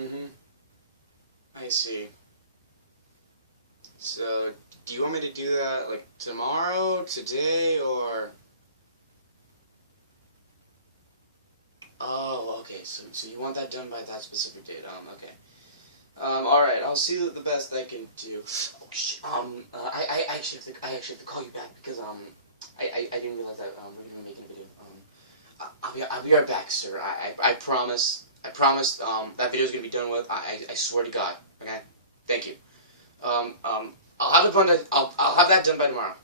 Mm-hmm. I see. So, do you want me to do that, like, tomorrow, today, or... Oh, okay, so you want that done by that specific date, okay. Alright, I'll see the best I can do. Oh, shit, I actually have to call you back, because, I didn't realize that, we were making a video. I'll be right back, sir. I promise, that video's gonna be done with, I swear to God, okay? Thank you. I'll have it done, I'll have that done by tomorrow.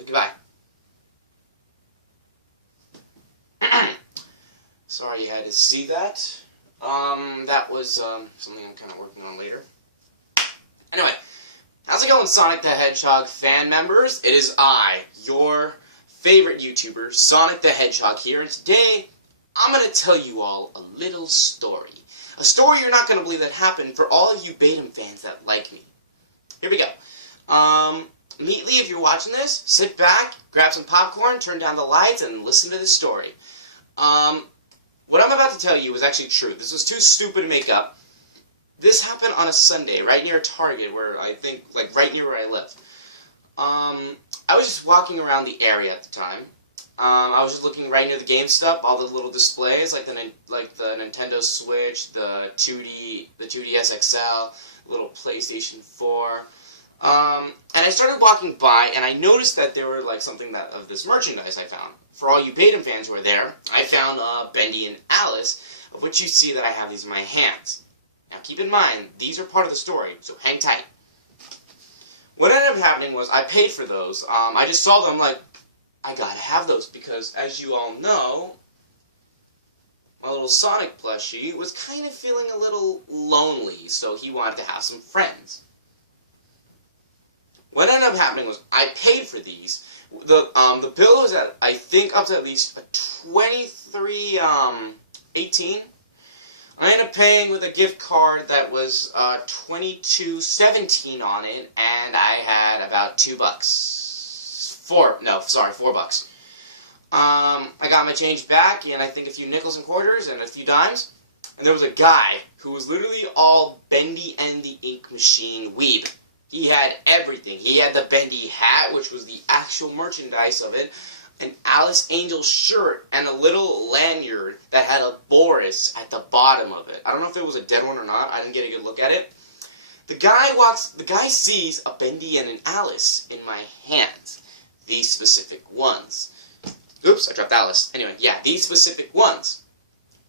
Goodbye. Sorry you had to see that. That was, something I'm kind of working on later. Anyway, how's it going, Sonic the Hedgehog fan members? It is I, your favorite YouTuber, Sonic the Hedgehog here, and today, I'm gonna tell you all a little story. A story you're not gonna believe that happened for all of you Batim fans that like me. Here we go. Immediately, if you're watching this, sit back, grab some popcorn, turn down the lights, and listen to this story. What I'm about to tell you is actually true. This was too stupid to make up. This happened on a Sunday, right near Target, where I think, like, right near where I live. I was just walking around the area at the time. I was just looking right near the GameStop, all the little displays, like the Nintendo Switch, the 2DS XL, little PlayStation 4. And I started walking by, and I noticed that there were, like, something of this merchandise I found. For all you Batim fans who are there, I found Bendy and Alice, of which you see that I have these in my hands. Now, keep in mind, these are part of the story, so hang tight. What ended up happening was I paid for those. I just saw them, like, I gotta have those, because, as you all know, my little Sonic plushie was kind of feeling a little lonely, so he wanted to have some friends. What ended up happening was I paid for these. The bill was at, I think, up to at least $23.18. I ended up paying with a gift card that was $22.17 on it, and I had about $2. $4. I got my change back, and I think a few nickels and quarters and a few dimes. And there was a guy who was literally all Bendy and the Ink Machine weeb. He had everything. He had the Bendy hat, which was the actual merchandise of it, an Alice Angel shirt, and a little lanyard that had a Boris at the bottom of it. I don't know if it was a dead one or not. I didn't get a good look at it. The guy sees a Bendy and an Alice in my hands. These specific ones. Oops, I dropped Alice. Anyway, yeah, these specific ones.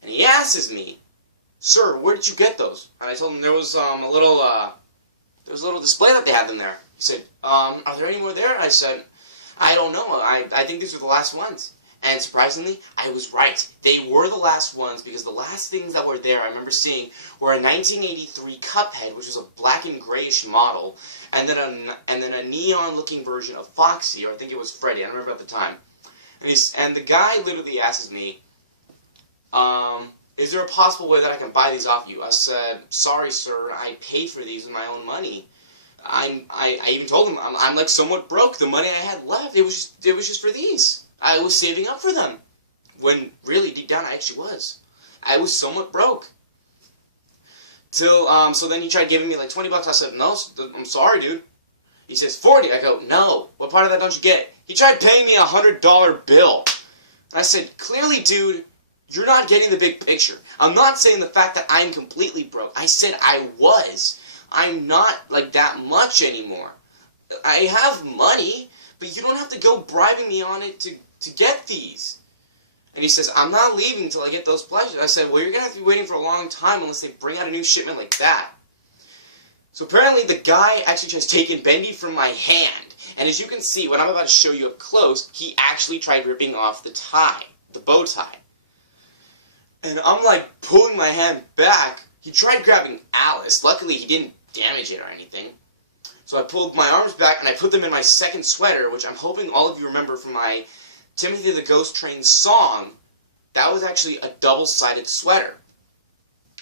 And he asks me, "Sir, where did you get those?" And I told him there was a little display that they had them there. He said, "Are there any more there?" And I said, "I don't know. I think these were the last ones." And surprisingly, I was right. They were the last ones, because the last things that were there I remember seeing were a 1983 Cuphead, which was a black and grayish model, and then a neon-looking version of Foxy, or I think it was Freddy. I don't remember at the time. And the guy literally asks me, "Is there a possible way that I can buy these off you?" I said, "Sorry, sir. I paid for these with my own money." I even told him I'm like somewhat broke. The money I had left, it was just for these. I was saving up for them, when really deep down I actually was. I was somewhat broke. So then he tried giving me like $20. I said, "No, I'm sorry, dude." He says, "40. I go, "No. What part of that don't you get?" He tried paying me a $100 bill. And I said, "Clearly, dude, you're not getting the big picture. I'm not saying the fact that I'm completely broke. I said I was. I'm not like that much anymore. I have money, but you don't have to go bribing me on it to get these." And he says, "I'm not leaving until I get those plushies." I said, "Well, you're going to have to be waiting for a long time unless they bring out a new shipment like that." So apparently the guy actually just taken Bendy from my hand. And as you can see, what I'm about to show you up close, he actually tried ripping off the tie, the bow tie. And I'm like pulling my hand back. He tried grabbing Alice. Luckily, he didn't damage it or anything. So I pulled my arms back and I put them in my second sweater, which I'm hoping all of you remember from my Timothy the Ghost Train song. That was actually a double-sided sweater.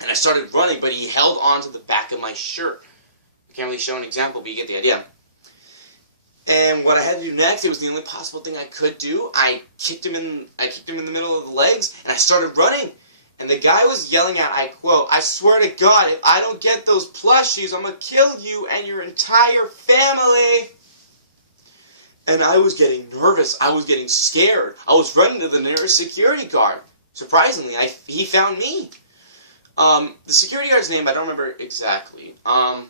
And I started running, but he held onto the back of my shirt. I can't really show an example, but you get the idea. And what I had to do next, it was the only possible thing I could do. I kicked him in the middle of the legs, and I started running. And the guy was yelling out, I quote, "I swear to God, if I don't get those plushies, I'm going to kill you and your entire family." And I was getting nervous. I was getting scared. I was running to the nearest security guard. Surprisingly, he found me. The security guard's name, I don't remember exactly. I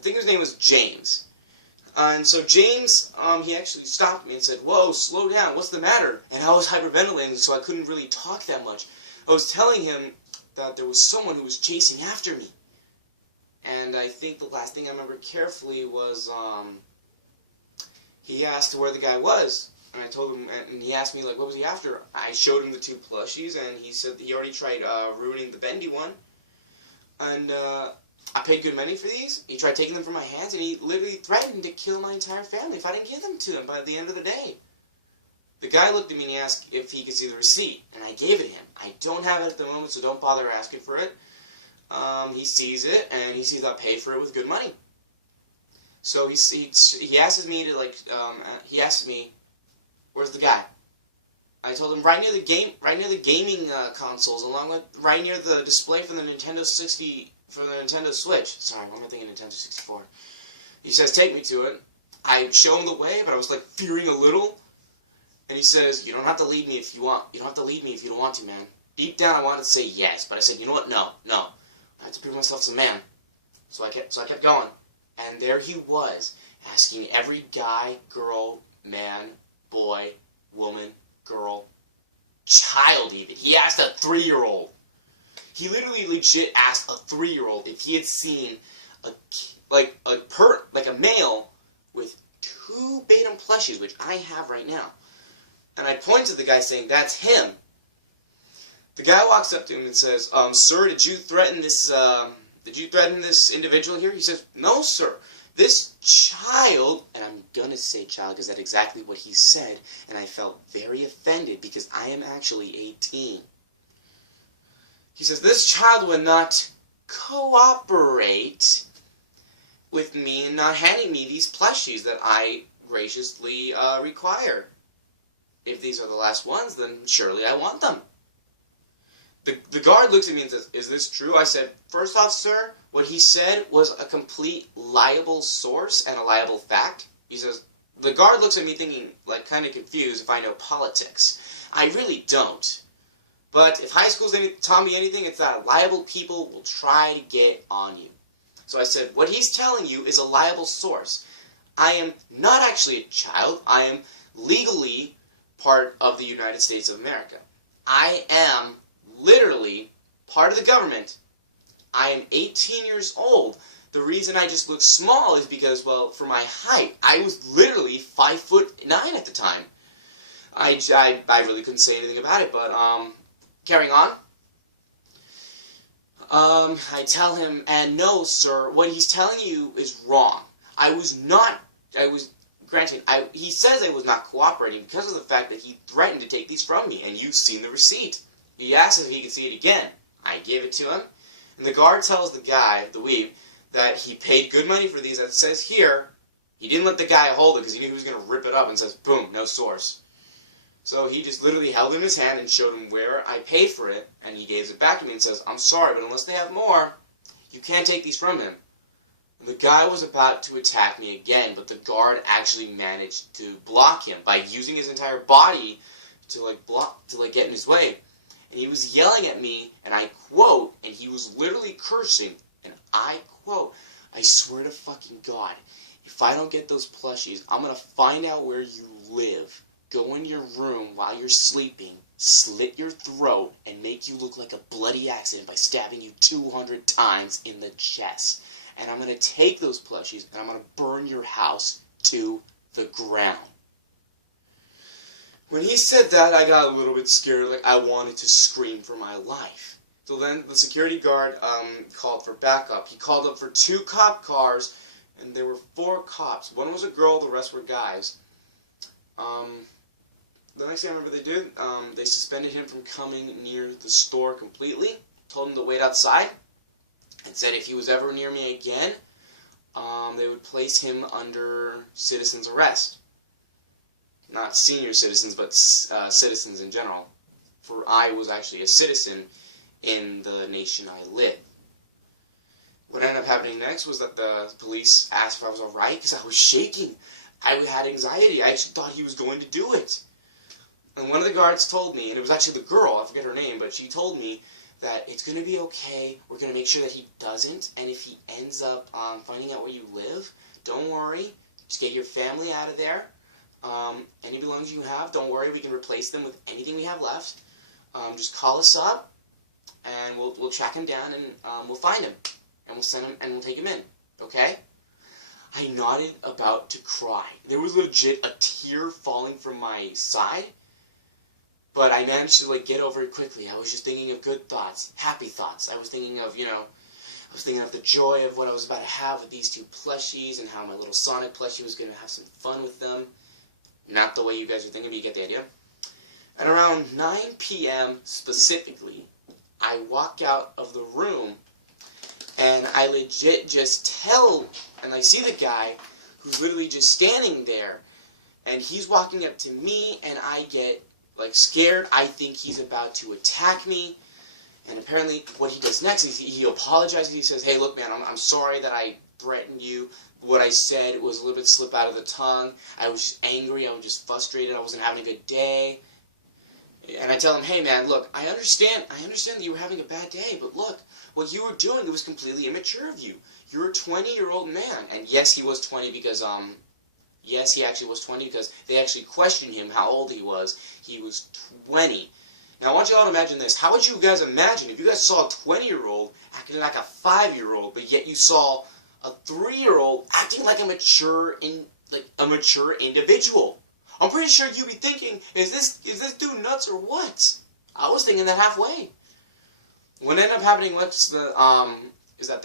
think his name was James. And so James, he actually stopped me and said, "Whoa, slow down, what's the matter?" And I was hyperventilating, so I couldn't really talk that much. I was telling him that there was someone who was chasing after me. And I think the last thing I remember carefully was, he asked where the guy was. And I told him, and he asked me, like, what was he after? I showed him the 2 plushies, and he said that he already tried ruining the Bendy one. And I paid good money for these. He tried taking them from my hands, and he literally threatened to kill my entire family if I didn't give them to him by the end of the day. The guy looked at me and he asked if he could see the receipt, and I gave it to him. I don't have it at the moment, so don't bother asking for it. He sees it, and he sees I pay for it with good money. So he asks me to, like, he asks me, "Where's the guy?" I told him right near the gaming consoles, along with right near the display for the Nintendo Switch. Sorry, what am I thinking? Nintendo 64. He says, "Take me to it." I show him the way, but I was like fearing a little. And he says, "You don't have to lead me if you want. You don't have to lead me if you don't want to, man." Deep down, I wanted to say yes, but I said, "You know what? No. I have to prove myself as a man." So I kept going, and there he was, asking every guy, girl, man, boy, woman, girl, child even. He asked a 3-year-old. He literally legit asked a 3-year-old if he had seen a male with 2 Batim plushies, which I have right now. And I point to the guy saying, "That's him." The guy walks up to him and says, "Sir, did you threaten this individual here?" He says, "No, sir. This child," and I'm going to say child because that's exactly what he said, and I felt very offended because I am actually 18. He says, "This child would not cooperate with me in not handing me these plushies that I graciously require. If these are the last ones, then surely I want them." The guard looks at me and says, "Is this true?" I said, "First off, sir, what he said was a complete liable source and a liable fact." He says, the guard looks at me thinking, like, kind of confused if I know politics. I really don't. But if high school's taught me anything, it's that liable people will try to get on you. So I said, what he's telling you is a liable source. I am not actually a child. I am legally part of the United States of America. I am literally part of the government. I am 18 years old. The reason I just look small is because, well, for my height, I was literally 5'9" at the time. I really couldn't say anything about it, but carrying on. I tell him, and no, sir, what he's telling you is wrong. He says I was not cooperating because of the fact that he threatened to take these from me, and you've seen the receipt. He asked if he could see it again. I gave it to him, and the guard tells the guy, the weeb, that he paid good money for these, as it says here. He didn't let the guy hold it because he knew he was going to rip it up, and says, boom, no source. So he just literally held it in his hand and showed him where I paid for it, and he gave it back to me and says, "I'm sorry, but unless they have more, you can't take these from him." And the guy was about to attack me again, but the guard actually managed to block him by using his entire body to get in his way. And he was yelling at me, and I quote, and he was literally cursing, and I quote, "I swear to fucking God, if I don't get those plushies, I'm going to find out where you live, go in your room while you're sleeping, slit your throat, and make you look like a bloody accident by stabbing you 200 times in the chest. And I'm going to take those plushies, and I'm going to burn your house to the ground." When he said that, I got a little bit scared, like I wanted to scream for my life. So then the security guard called for backup. He called up for 2 cop cars, and there were 4 cops. One was a girl, the rest were guys. The next thing I remember they did, they suspended him from coming near the store completely, told him to wait outside, and said if he was ever near me again, they would place him under citizen's arrest. Not senior citizens, but citizens in general. For I was actually a citizen in the nation I live. What ended up happening next was that the police asked if I was alright, because I was shaking. I had anxiety. I actually thought he was going to do it. And one of the guards told me, and it was actually the girl, I forget her name, but she told me that it's going to be okay, we're going to make sure that he doesn't, and if he ends up finding out where you live, don't worry, just get your family out of there. Any belongings you have, don't worry, we can replace them with anything we have left. Just call us up, and we'll track him down, and we'll find him. And we'll send him, and we'll take him in, okay? I nodded about to cry. There was legit a tear falling from my side, but I managed to, get over it quickly. I was just thinking of good thoughts, happy thoughts. I was thinking of, I was thinking of the joy of what I was about to have with these two plushies, and how my little Sonic plushie was going to have some fun with them. Not the way you guys are thinking, but you get the idea. At around 9 p.m. specifically, I walk out of the room, and I legit just and I see the guy who's literally just standing there, and he's walking up to me, and I get, scared. I think he's about to attack me, and apparently what he does next is he apologizes. He says, hey, look, man, I'm sorry that I threatened you. What I said was a little bit slip out of the tongue. I was just angry. I was just frustrated. I wasn't having a good day. And I tell him, hey, man, look, I understand that you were having a bad day, but look, what you were doing, it was completely immature of you. You're a 20-year-old man. And yes, he was 20 because, yes, he actually was 20 because they actually questioned him how old he was. He was 20. Now, I want you all to imagine this. How would you guys imagine if you guys saw a 20-year-old acting like a 5-year-old, but yet you saw a 3-year-old acting like a mature individual? I'm pretty sure you'd be thinking, is this dude nuts or what? I was thinking that halfway. What ended up happening was is that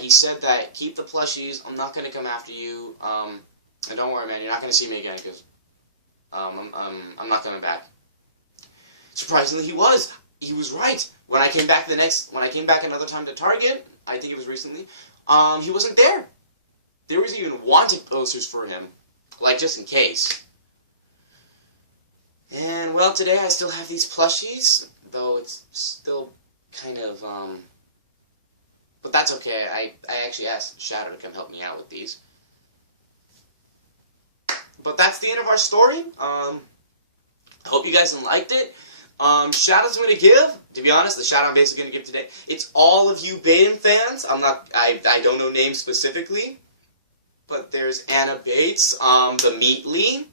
he said that keep the plushies. I'm not gonna come after you. And don't worry, man. You're not gonna see me again because I'm not coming back. Surprisingly, he was. He was right. When I came back another time to Target, I think it was recently, he wasn't there. There was even wanted posters for him, just in case. And, well, today I still have these plushies, though it's still kind of, but that's okay. I actually asked Shadow to come help me out with these. But that's the end of our story. I hope you guys liked it. Shout-outs I'm going to give, to be honest, the shout-out I'm basically going to give today, it's all of you Batim fans. I don't know names specifically, but there's Anna Bates, the Meatly,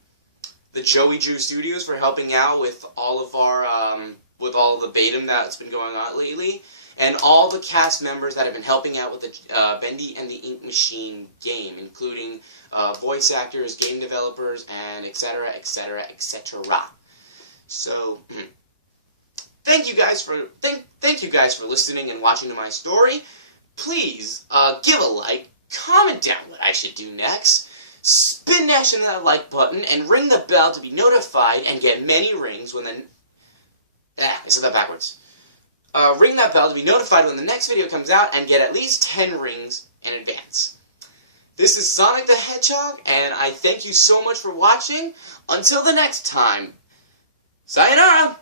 the Joey Drew Studios for helping out with all of our, with all the Batim that's been going on lately, and all the cast members that have been helping out with the Bendy and the Ink Machine game, including voice actors, game developers, and etc., etc., etc. So, thank you guys for listening and watching to my story. Please give a like, comment down what I should do next. Spin dash in that like button and ring the bell to be notified and get many rings when the... I said that backwards. Ring that bell to be notified when the next video comes out and get at least 10 rings in advance. This is Sonic the Hedgehog, and I thank you so much for watching. Until the next time, sayonara!